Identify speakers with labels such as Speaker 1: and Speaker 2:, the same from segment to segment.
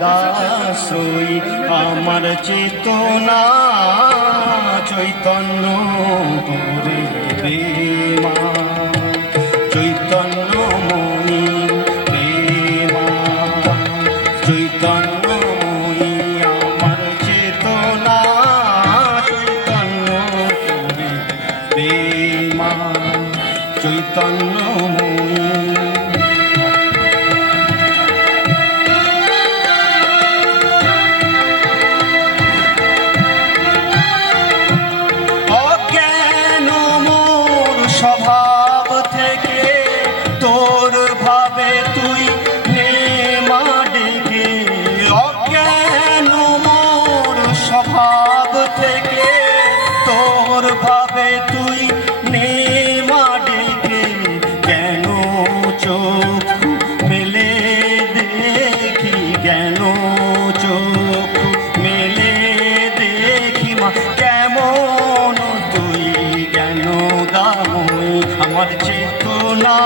Speaker 1: দাসই আমার চেতনা চৈতন্য করে চেতনা চৈতন্য চৈতন্যময়ী অজ্ঞান থেকে তোর ভাবে তুই কেন চোখ মেলে দেখি? কেন চোখ মেলে দেখি মা? কেমন কেন আমার চেতনা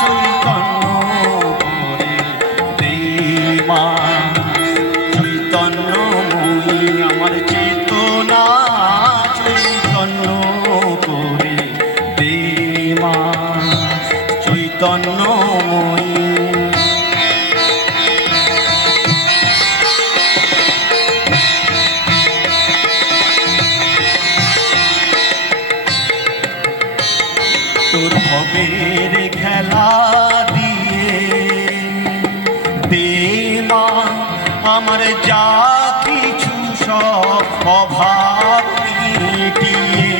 Speaker 1: চৈতন্য মা। তোর ভবের খেলা দিয়ে। দে মা আমার যা কিছু সব অভাব মিটিয়ে।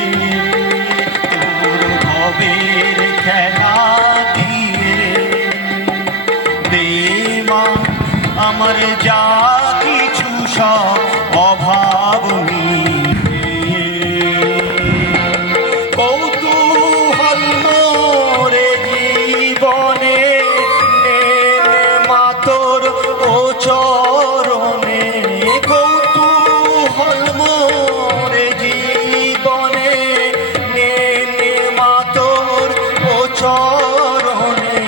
Speaker 1: তোর ভবের খেলা দিয়ে। দে মা আমার যা চরণে কৌতূহল মোরে জীবনে নে মাতর ও চরণে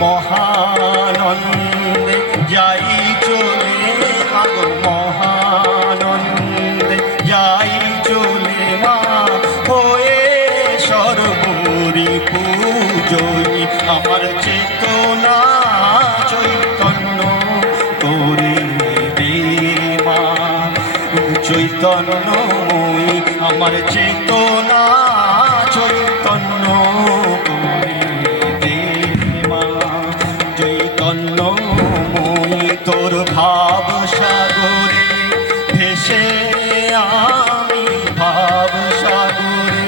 Speaker 1: মহানন্দে যাই চলে আগো মহানন্দে যাই চলে মা হয়ে সর্বরি আমার চেতনা চৈতন্য চৈতন্যময়ী আমার চেতনা চৈতন্য চৈতন্যময়ী তোর ভাব সাগরে ভেসে আমি ভাব সাগরে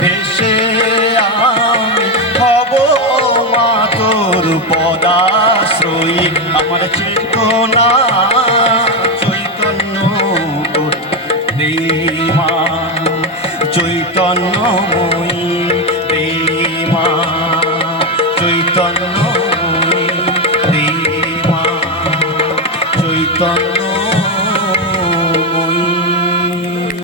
Speaker 1: ভেসে আমি হব মা তোর পদাশ্রয়ী। আমার চেতনা চৈতন্যময়ী দেমা চৈতন্যময়ী দেমা চৈতন্য